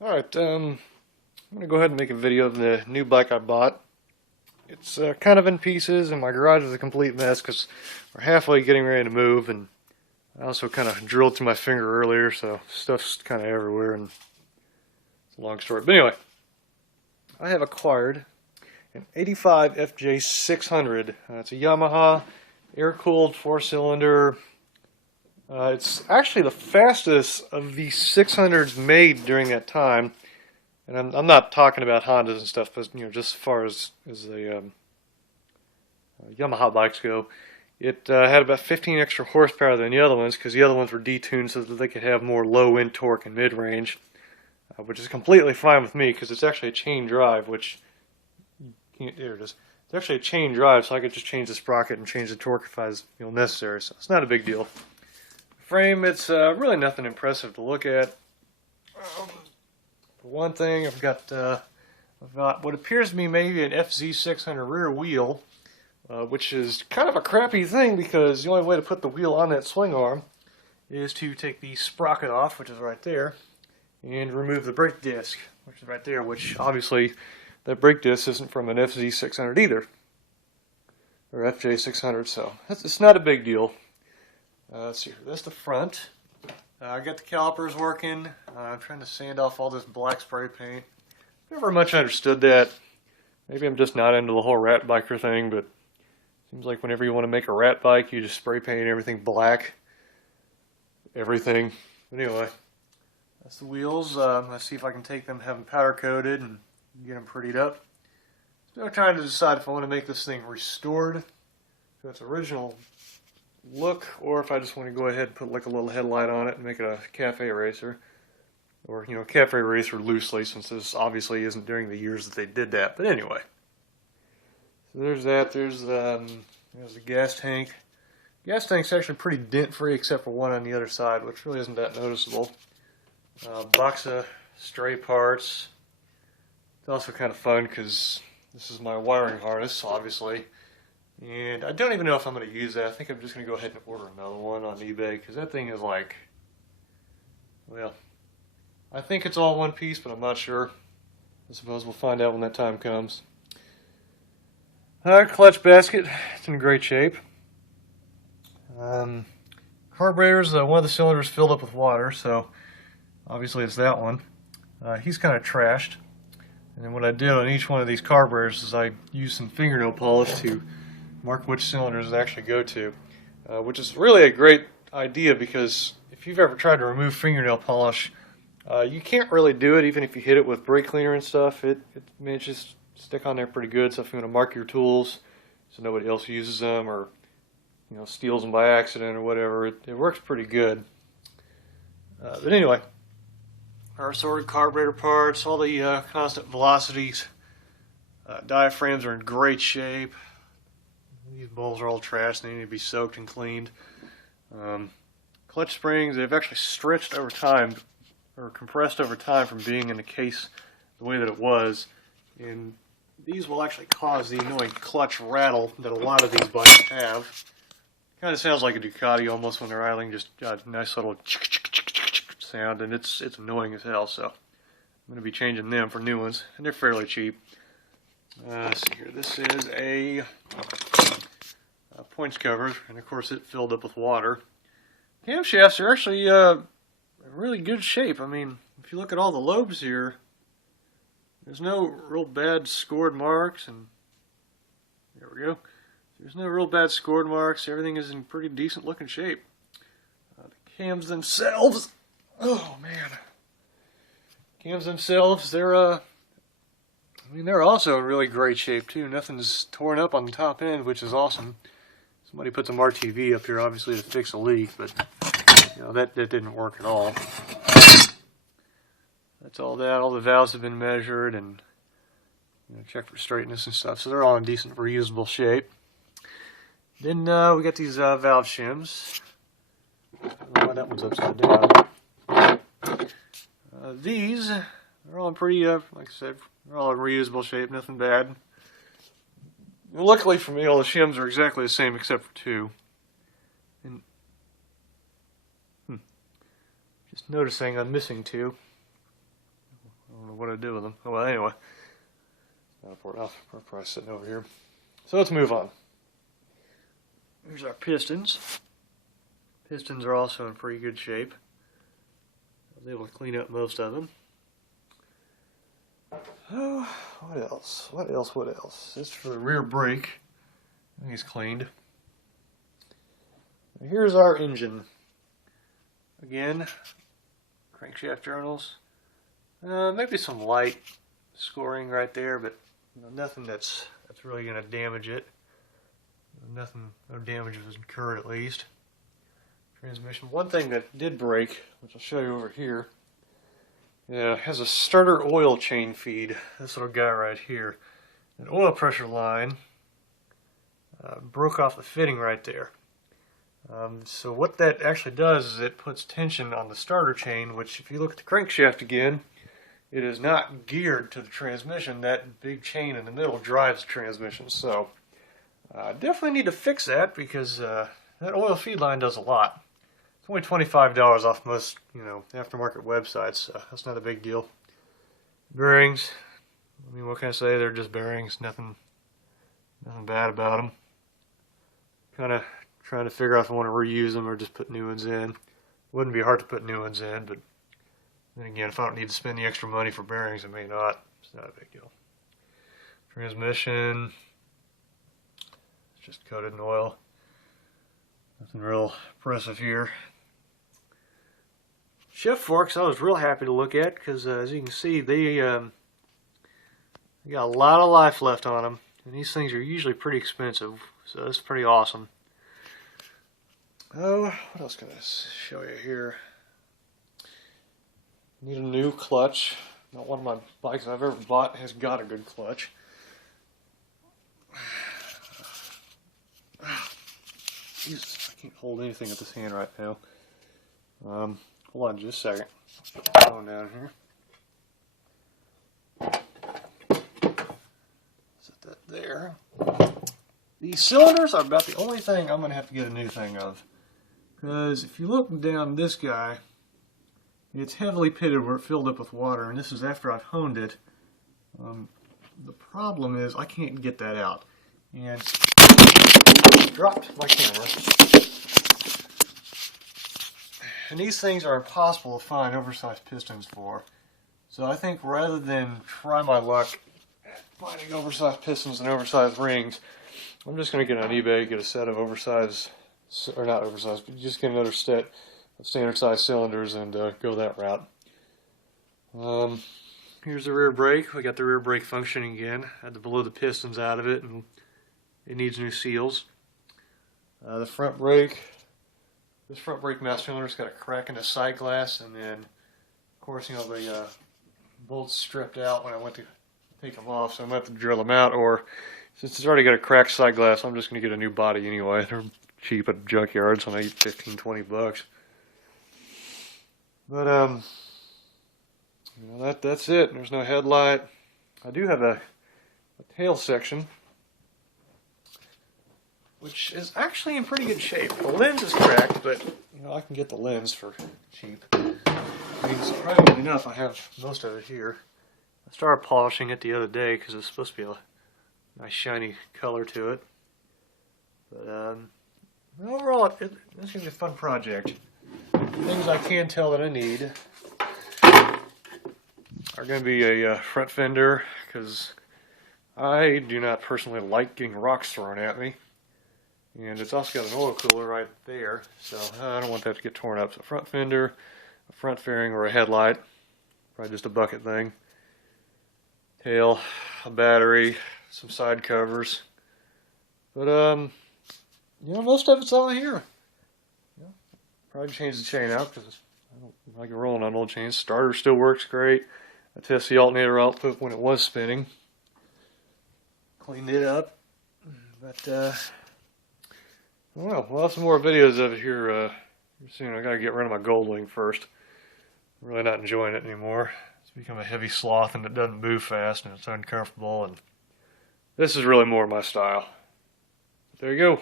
Alright, I'm going to go ahead and make a video of the new bike I bought. It's kind of in pieces, and my garage is a complete mess because we're halfway getting ready to move, and I also kind of drilled through my finger earlier, so stuff's kind of everywhere, and it's a long story. But anyway, I have acquired an 85 FJ600. It's a Yamaha air-cooled 4-cylinder. It's actually the fastest of the 600s made during that time. And I'm not talking about Hondas and stuff, but just as far as the Yamaha bikes go, it had about 15 extra horsepower than the other ones because the other ones were detuned so that they could have more low-end torque and mid-range, which is completely fine with me because it's actually a chain drive, which there it is. It's actually a chain drive, so I could just change the sprocket and change the torque if I was necessary. So it's not a big deal. Frame, it's really nothing impressive to look at. For one thing, I've got what appears to be maybe an FZ600 rear wheel, which is kind of a crappy thing because the only way to put the wheel on that swing arm is to take the sprocket off, which is right there, and remove the brake disc, which is right there, which obviously that brake disc isn't from an FZ600 either, or FJ600, so it's not a big deal. Let's see here, that's the front. I got the calipers working. I'm trying to sand off all this black spray paint. Never much understood that. Maybe I'm just not into the whole rat biker thing, but it seems like whenever you want to make a rat bike, you just spray paint everything black. Everything. But anyway, that's the wheels. Let's see if I can take them, have them powder coated, and get them prettied up. Still trying to decide if I want to make this thing restored to its original look, or if I just want to go ahead and put like a little headlight on it and make it a cafe racer, or cafe racer loosely, since this obviously isn't during the years that they did that. But anyway, so there's that. There's the gas tank. Gas tank's actually pretty dent free except for one on the other side, which really isn't that noticeable. Box of stray parts. It's also kind of fun because this is my wiring harness, obviously. And I don't even know if I'm going to use that. I think I'm just going to go ahead and order another one on eBay because that thing is like, well, I think it's all one piece, but I'm not sure. I suppose we'll find out when that time comes. Clutch basket, it's in great shape. Carburetor's one of the cylinders filled up with water, so obviously it's that one. He's kind of trashed. And then what I did on each one of these carburetors is I used some fingernail polish to mark which cylinders it actually go to, which is really a great idea because if you've ever tried to remove fingernail polish, you can't really do it even if you hit it with brake cleaner and stuff. It manages to stick on there pretty good, so if you want to mark your tools so nobody else uses them or steals them by accident or whatever, it works pretty good. But anyway, our assorted carburetor parts, all the constant velocities, diaphragms are in great shape. These bowls are all trashed, they need to be soaked and cleaned. Clutch springs, they've actually stretched over time, or compressed over time from being in the case the way that it was. And these will actually cause the annoying clutch rattle that a lot of these bikes have. Kind of sounds like a Ducati almost when they're idling, just a nice little sound, and it's annoying as hell, so I'm going to be changing them for new ones, and they're fairly cheap. Let's see here, this is a points cover, and of course it filled up with water. Camshafts are actually in really good shape. I mean, if you look at all the lobes here, there's no real bad scored marks, and there we go. There's no real bad scored marks. Everything is in pretty decent looking shape. The cams themselves, oh man, cams themselves, they're they're also in really great shape too. Nothing's torn up on the top end, which is awesome. Somebody put some RTV up here, obviously, to fix a leak, but that didn't work at all. That's all that. All the valves have been measured and checked for straightness and stuff, so they're all in decent, reusable shape. Then we got these valve shims. I don't know why that one's upside down. These are all in pretty, like I said, they're all in reusable shape, nothing bad. Luckily for me, all the shims are exactly the same except for two. And just noticing I'm missing two. what I did with them. Oh, well, anyway. We're probably sitting over here. So let's move on. Here's our pistons. Pistons are also in pretty good shape. I was able to clean up most of them. Oh, what else? What else? This is for the rear brake. I think it's cleaned. Here's our engine. Again, crankshaft journals. Maybe some light scoring right there, but nothing that's really going to damage it. No damage was incurred at least. Transmission. One thing that did break, which I'll show you over here, has a starter oil chain feed. This little guy right here. An oil pressure line broke off the fitting right there. So what that actually does is it puts tension on the starter chain, which if you look at the crankshaft again, it is not geared to the transmission. That big chain in the middle drives the transmission. So I definitely need to fix that because that oil feed line does a lot. It's only $25 off most, aftermarket websites, so that's not a big deal. Bearings, I mean, what can I say? They're just bearings, nothing bad about them. Kind of trying to figure out if I want to reuse them or just put new ones in. Wouldn't be hard to put new ones in, but then again, if I don't need to spend the extra money for bearings, I may not. It's not a big deal. Transmission, it's just coated in oil. Nothing real impressive here. Shift forks, I was real happy to look at because, as you can see, they got a lot of life left on them, and these things are usually pretty expensive, so that's pretty awesome. Oh, what else can I show you here? Need a new clutch. Not one of my bikes I've ever bought has got a good clutch. Jesus, I can't hold anything with this hand right now. Hold on just a second. Put the phone down here. Set that there. These cylinders are about the only thing I'm going to have to get a new thing of. Because if you look down this guy, it's heavily pitted where it filled up with water, and this is after I've honed it. The problem is I can't get that out. And I dropped my camera. And these things are impossible to find oversized pistons for. So I think rather than try my luck finding oversized pistons and oversized rings, I'm just going to get on eBay, get a set of oversized, or not oversized, but just get another set of standard size cylinders and go that route. Here's the rear brake. We got the rear brake functioning again. I had to blow the pistons out of it, and it needs new seals. The front brake. This front brake mount cylinder's got a crack in the side glass, and then, of course, the bolts stripped out when I went to take them off, so I'm going to have to drill them out, or since it's already got a cracked side glass, I'm just going to get a new body anyway. They're cheap at junkyards, so maybe 15, 20 bucks. But, that's it. There's no headlight. I do have a tail section, which is actually in pretty good shape. The lens is cracked, but I can get the lens for cheap. I mean, surprisingly enough, I have most of it here. I started polishing it the other day because it's supposed to be a nice shiny color to it. But overall, it's going to be a fun project. Things I can tell that I need are going to be a front fender, because I do not personally like getting rocks thrown at me. And it's also got an oil cooler right there, so I don't want that to get torn up. So front fender, a front fairing, or a headlight. Probably just a bucket thing. Tail, a battery, some side covers. But, most of it's all here. Probably change the chain out because I don't like rolling on old chains. Starter still works great. I tested the alternator output when it was spinning. Cleaned it up. But, well, we'll have some more videos of it here soon. I gotta get rid of my gold wing first. I'm really not enjoying it anymore. It's become a heavy sloth and it doesn't move fast and it's uncomfortable, and this is really more my style. There you go.